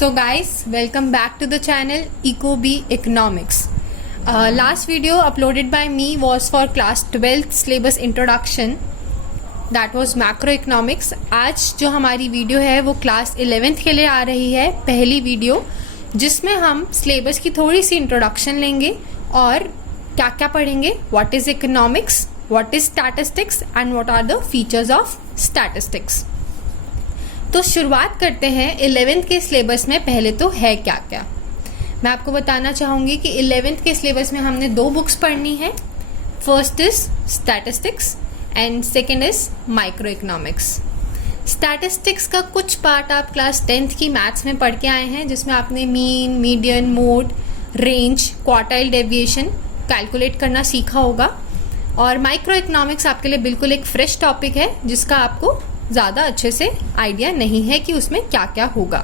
So guys, welcome back to the channel EcoBee Economics. Last video uploaded by me was for class 12th syllabus introduction, that was macroeconomics. आज जो हमारी video है वो class 11th के लिए आ रही है, पहली वीडियो, जिसमें हम सिलेबस की थोड़ी सी इंट्रोडक्शन लेंगे और क्या क्या पढ़ेंगे, what is economics, what is statistics and what are the features of statistics. तो शुरुआत करते हैं 11th के सिलेबस में। पहले तो है क्या क्या, मैं आपको बताना चाहूँगी कि 11th के सिलेबस में हमने दो बुक्स पढ़नी है। First is statistics and second is micro economics. Statistics का कुछ पार्ट आप क्लास 10th की मैथ्स में पढ़ के आए हैं, जिसमें आपने mean, median, mode, range, quartile deviation calculate करना सीखा होगा। और माइक्रो इकोनॉमिक्स आपके लिए बिल्कुल एक फ्रेश टॉपिक है, जिसका आपको ज़्यादा अच्छे से आइडिया नहीं है कि उसमें क्या क्या होगा।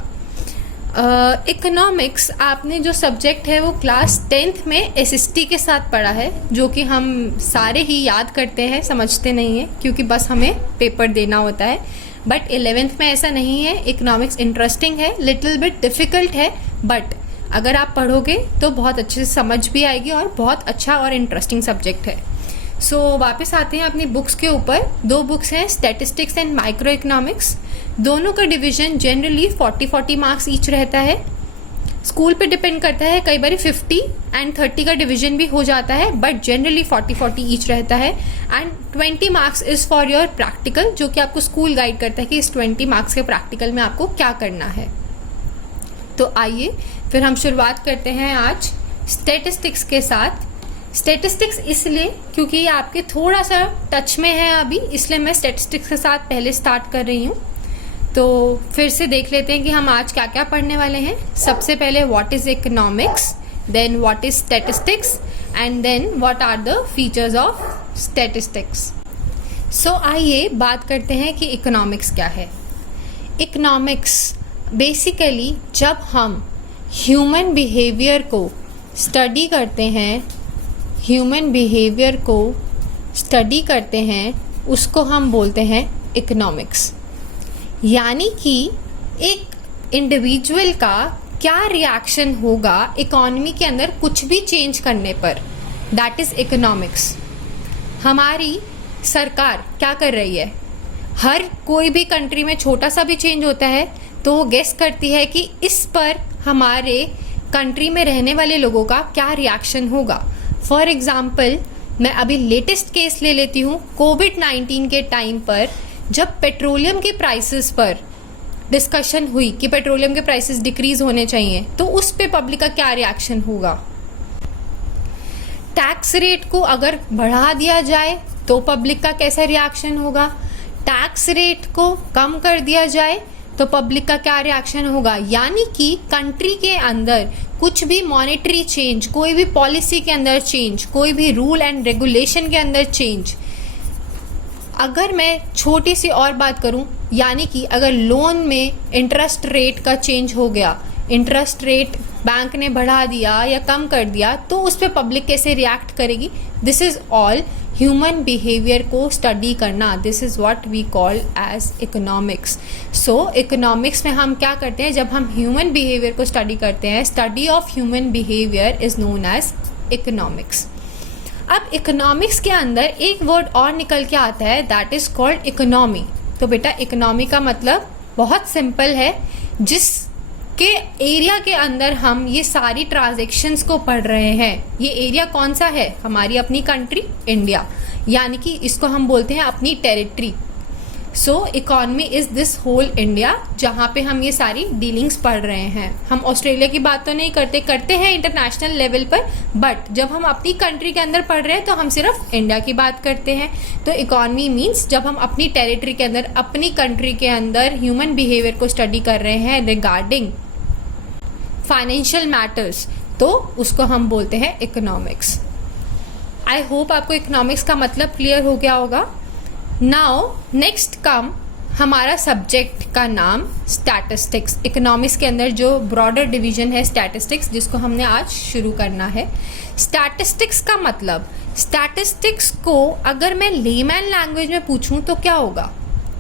इकोनॉमिक्स आपने जो सब्जेक्ट है वो क्लास 10th में एसएसटी के साथ पढ़ा है, जो कि हम सारे ही याद करते हैं, समझते नहीं हैं, क्योंकि बस हमें पेपर देना होता है। बट 11th में ऐसा नहीं है। इकोनॉमिक्स इंटरेस्टिंग है, लिटिल बिट डिफ़िकल्ट है, बट अगर आप पढ़ोगे तो बहुत अच्छे से समझ भी आएगी और बहुत अच्छा और इंटरेस्टिंग सब्जेक्ट है। सो वापस आते हैं अपनी बुक्स के ऊपर। दो बुक्स हैं, स्टैटिस्टिक्स एंड माइक्रो इकोनॉमिक्स। दोनों का डिवीजन जनरली 40-40 मार्क्स ईच रहता है। स्कूल पे डिपेंड करता है, कई बार 50 एंड 30 का डिवीजन भी हो जाता है, बट जनरली 40-40 ईच रहता है। And 20 marks is for your practical, जो कि आपको स्कूल गाइड करता है कि इस 20 मार्क्स के प्रैक्टिकल में आपको क्या करना है। तो आइए फिर हम शुरुआत करते हैं आज स्टैटिस्टिक्स के साथ। स्टैटिस्टिक्स इसलिए क्योंकि ये आपके थोड़ा सा टच में है अभी, इसलिए मैं स्टैटिस्टिक्स के साथ पहले स्टार्ट कर रही हूँ। तो फिर से देख लेते हैं कि हम आज क्या क्या पढ़ने वाले हैं। सबसे पहले what is economics, then what is statistics and then what are the features of statistics. So आइए बात करते हैं कि इकोनॉमिक्स क्या है। इकोनॉमिक्स बेसिकली जब हम ह्यूमन बिहेवियर को स्टडी करते हैं, उसको हम बोलते हैं इकोनॉमिक्स। यानी कि एक इंडिविजुअल का क्या रिएक्शन होगा इकोनॉमी के अंदर कुछ भी चेंज करने पर, दैट इज़ इकोनॉमिक्स। हमारी सरकार क्या कर रही है, हर कोई भी कंट्री में छोटा सा भी चेंज होता है तो वो गेस करती है कि इस पर हमारे कंट्री में रहने वाले लोगों का क्या रिएक्शन होगा। फॉर एग्ज़ाम्पल मैं अभी लेटेस्ट केस ले लेती हूँ। कोविड-19 के टाइम पर जब पेट्रोलियम के प्राइसेस पर डिस्कशन हुई कि पेट्रोलियम के प्राइसेस डिक्रीज होने चाहिए, तो उस पे पब्लिक का क्या रिएक्शन होगा। टैक्स रेट को अगर बढ़ा दिया जाए तो पब्लिक का कैसा रिएक्शन होगा। टैक्स रेट को कम कर दिया जाए तो पब्लिक का क्या रिएक्शन होगा। यानी कि कंट्री के अंदर कुछ भी मॉनेटरी चेंज, कोई भी पॉलिसी के अंदर चेंज, कोई भी रूल एंड रेगुलेशन के अंदर चेंज। अगर मैं छोटी सी और बात करूं, यानी कि अगर लोन में इंटरेस्ट रेट का चेंज हो गया, इंटरेस्ट रेट बैंक ने बढ़ा दिया या कम कर दिया, तो उस पर पब्लिक कैसे रिएक्ट करेगी। This is all human behaviour को स्टडी करना, this is what we call as economics. So economics में हम क्या करते हैं, जब हम ह्यूमन बिहेवियर को स्टडी करते हैं, study of human behaviour is known as economics. अब इकोनॉमिक्स के अंदर एक वर्ड और निकल के आता है, दैट इज़ कॉल्ड इकोनॉमी। तो बेटा इकोनॉमी का मतलब बहुत सिंपल है, जिसके एरिया के अंदर हम ये सारी ट्रांजैक्शंस को पढ़ रहे हैं। ये एरिया कौन सा है, हमारी अपनी कंट्री इंडिया, यानी कि इसको हम बोलते हैं अपनी territory. So economy is this whole India, जहाँ पे हम ये सारी डीलिंग्स पढ़ रहे हैं। हम ऑस्ट्रेलिया की बात तो नहीं करते हैं इंटरनेशनल लेवल पर, बट जब हम अपनी कंट्री के अंदर पढ़ रहे हैं तो हम सिर्फ इंडिया की बात करते हैं। तो इकॉनमी मीन्स जब हम अपनी टेरिटरी के अंदर, अपनी कंट्री के अंदर ह्यूमन बिहेवियर को स्टडी कर रहे हैं रिगार्डिंग फाइनेंशियल मैटर्स, तो उसको हम बोलते हैं इकोनॉमिक्स। आई होप आपको इकोनॉमिक्स का मतलब क्लियर हो गया होगा। नाउ नेक्स्ट कम हमारा सब्जेक्ट का नाम स्टैटिस्टिक्स। इकोनॉमिक्स के अंदर जो ब्रॉडर डिवीजन है स्टैटिस्टिक्स, जिसको हमने आज शुरू करना है। स्टैटिस्टिक्स का मतलब, स्टैटिस्टिक्स को अगर मैं लेमैन लैंग्वेज में पूछूं तो क्या होगा।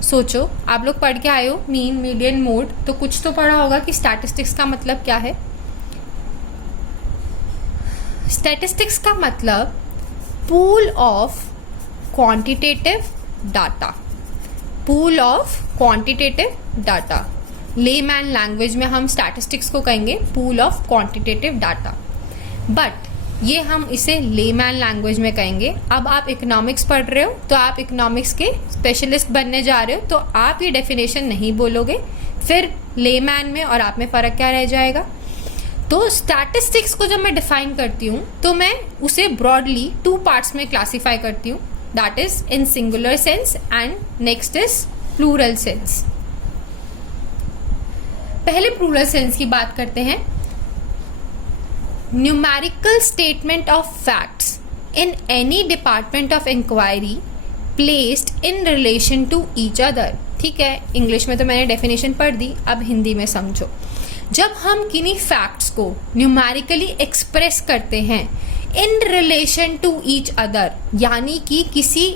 सोचो, आप लोग पढ़ के आए हो मीन, मीडियन, मोड, तो कुछ तो पढ़ा होगा कि स्टैटिस्टिक्स का मतलब क्या है। स्टैटिस्टिक्स का मतलब pool of quantitative data, pool of quantitative data. Layman language में हम स्टैटिस्टिक्स को कहेंगे pool of quantitative data, but ये हम इसे लेमैन लैंग्वेज में कहेंगे। अब आप इकोनॉमिक्स पढ़ रहे हो तो आप इकोनॉमिक्स के स्पेशलिस्ट बनने जा रहे हो, तो आप ये डेफिनेशन नहीं बोलोगे, फिर लेमैन में और आप में फ़र्क क्या रह जाएगा। तो स्टैटिस्टिक्स को जब मैं डिफाइन करती हूँ तो मैं उसे ब्रॉडली 2 पार्ट्स में क्लासीफाई करती हूँ, that is in singular sense and next is plural sense. पहले प्लूरल सेंस की बात करते हैं। Numerical statement of facts in any department of inquiry placed in relation to each other. ठीक है, इंग्लिश में तो मैंने डेफिनेशन पढ़ दी, अब हिंदी में समझो। जब हम किन्हीं फैक्ट्स को न्यूमेरिकली एक्सप्रेस करते हैं in relation to each other, यानी कि किसी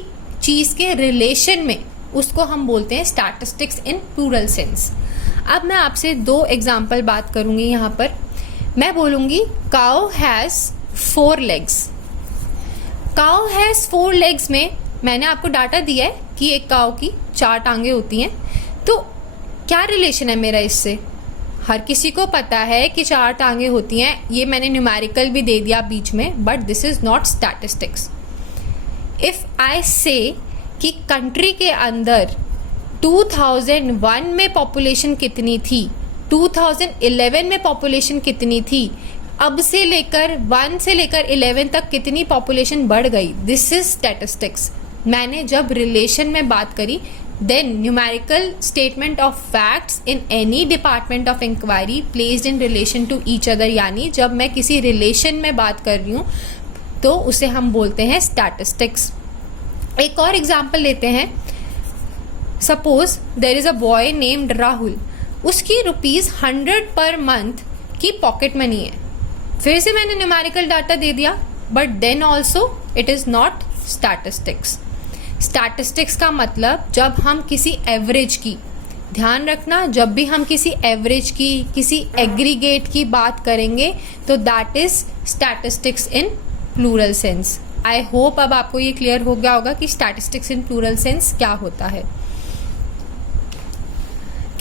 चीज़ के रिलेशन में, उसको हम बोलते हैं स्टैटिस्टिक्स इन प्लूरल सेंस। अब मैं आपसे 2 एग्जाम्पल बात करूंगी यहाँ पर। मैं बोलूँगी cow has 4 legs। Cow has 4 legs में मैंने आपको डाटा दिया है कि एक काउ की 4 टांगे होती हैं, तो क्या रिलेशन है मेरा इससे? हर किसी को पता है कि 4 टांगे होती हैं, ये मैंने न्यूमेरिकल भी दे दिया बीच में, but this is not statistics. If I से कि कंट्री के अंदर 2001 में पॉपुलेशन कितनी थी, 2011 में पॉपुलेशन कितनी थी, अब से लेकर 1 से लेकर 11 तक कितनी पॉपुलेशन बढ़ गई, दिस इज स्टैटिस्टिक्स। मैंने जब रिलेशन में बात करी, then numerical statement of facts in any department of inquiry placed in relation to each other, यानी जब मैं किसी रिलेशन में बात कर रही हूँ तो उसे हम बोलते हैं स्टैटिस्टिक्स। एक और एग्जाम्पल लेते हैं। Suppose there is a boy named Rahul, उसकी ₹100 पर मंथ की पॉकेट मनी है। फिर से मैंने न्यूमेरिकल डाटा दे दिया, but then also it is not statistics. Statistics का मतलब जब हम किसी एवरेज की, ध्यान रखना, जब भी हम किसी एवरेज की, किसी एग्रीगेट की बात करेंगे तो that is statistics in plural sense. I hope अब आपको ये क्लियर हो गया होगा कि स्टैटिस्टिक्स इन प्लूरल सेंस क्या होता है।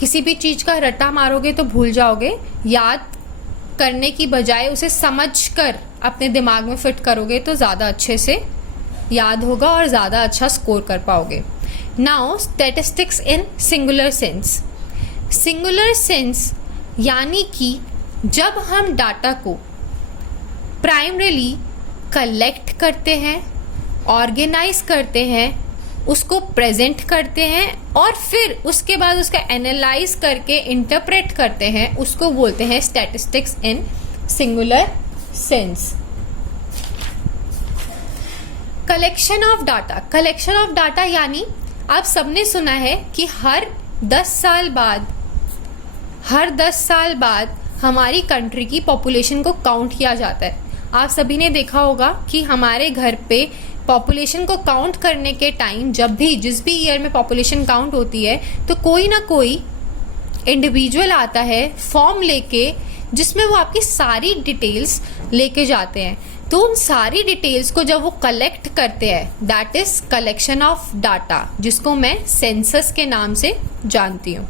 किसी भी चीज़ का रट्टा मारोगे तो भूल जाओगे, याद करने की बजाय उसे समझकर अपने दिमाग में फिट करोगे तो ज़्यादा अच्छे से याद होगा और ज़्यादा अच्छा स्कोर कर पाओगे। Now statistics in singular sense. Singular sense यानी कि जब हम डाटा को प्राइमरीली कलेक्ट करते हैं, ऑर्गेनाइज करते हैं, उसको प्रेजेंट करते हैं और फिर उसके बाद उसका एनालाइज करके इंटरप्रेट करते हैं, उसको बोलते हैं statistics in singular sense. Collection of data. Collection of data यानी आप सबने सुना है कि हर 10 साल बाद हमारी कंट्री की पॉपुलेशन को काउंट किया जाता है। आप सभी ने देखा होगा कि हमारे घर पे पॉपुलेशन को काउंट करने के टाइम, जब भी जिस भी ईयर में पॉपुलेशन काउंट होती है, तो कोई ना कोई इंडिविजुअल आता है फॉर्म लेके, जिसमें वो आपकी सारी डिटेल्स लेके जाते हैं। तो उन सारी डिटेल्स को जब वो कलेक्ट करते हैं, that is collection of data, जिसको मैं सेंसस के नाम से जानती हूँ।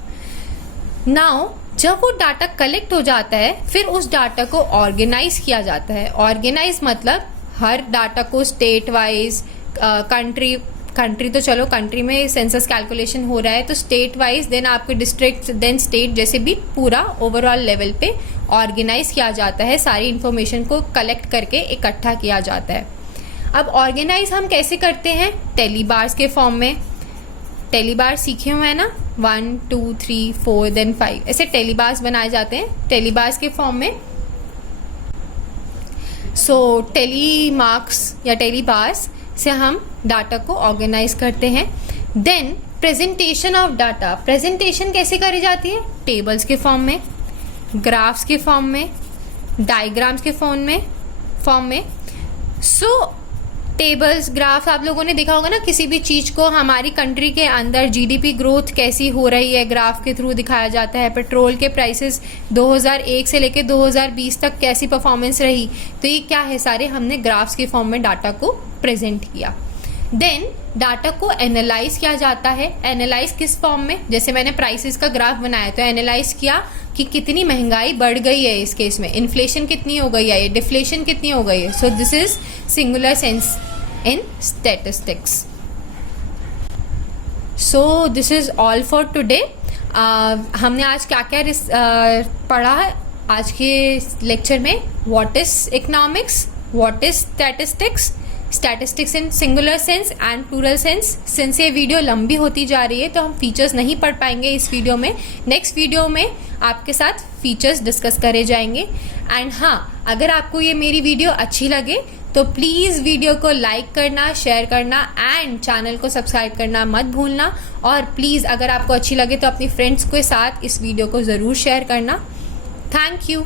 नाउ जब वो डाटा कलेक्ट हो जाता है, फिर उस डाटा को ऑर्गेनाइज किया जाता है। ऑर्गेनाइज मतलब हर डाटा को स्टेट वाइज, कंट्री तो चलो कंट्री में सेंसस कैलकुलेशन हो रहा है तो स्टेट वाइज, देन आपके डिस्ट्रिक्ट, देन स्टेट, जैसे भी पूरा ओवरऑल लेवल पे ऑर्गेनाइज किया जाता है। सारी इन्फॉर्मेशन को कलेक्ट करके इकट्ठा किया जाता है। अब ऑर्गेनाइज हम कैसे करते हैं? टेलीबार्स के फॉर्म में। टेलीबार सीखे हुए हैं ना, 1 2 3 4 देन 5, ऐसे टेलीबार्स बनाए जाते हैं टेलीबार्स के फॉर्म में। सो टेली मार्क्स या टेलीबार्स से हम डाटा को ऑर्गेनाइज करते हैं। Then presentation of data. Presentation कैसे करी जाती है? टेबल्स के फॉर्म में, ग्राफ्स के फॉर्म में, डायग्राम्स के फॉर्म में। सो टेबल्स, ग्राफ आप लोगों ने देखा होगा ना, किसी भी चीज़ को हमारी कंट्री के अंदर जीडीपी ग्रोथ कैसी हो रही है ग्राफ के थ्रू दिखाया जाता है। पेट्रोल के प्राइसेस 2001 से लेकर 2020 तक कैसी परफॉर्मेंस रही, तो ये क्या है, सारे हमने ग्राफ्स के फॉर्म में डाटा को प्रेजेंट किया। देन डाटा को एनालाइज किया जाता है। एनालाइज किस फॉर्म में, जैसे मैंने प्राइसेस का ग्राफ बनाया तो एनालाइज किया कि कितनी महंगाई बढ़ गई है, इस केस में इन्फ्लेशन कितनी हो गई है, डिफ्लेशन कितनी हो गई है। So this is singular sense in statistics. So this is all for today. हमने आज क्या क्या पढ़ा है आज के लेक्चर में। What is economics, what is statistics, statistics in singular sense and plural sense. Since ये वीडियो लंबी होती जा रही है तो हम फीचर्स नहीं पढ़ पाएंगे इस वीडियो में। नेक्स्ट वीडियो में आपके साथ फीचर्स डिस्कस करे जाएंगे। एंड हाँ, अगर आपको ये मेरी वीडियो अच्छी लगे तो प्लीज़ वीडियो को लाइक करना, शेयर करना एंड चैनल को सब्सक्राइब करना मत भूलना। और प्लीज़ अगर आपको अच्छी लगे तो अपनी फ्रेंड्स के साथ इस वीडियो को ज़रूर शेयर करना। Thank you.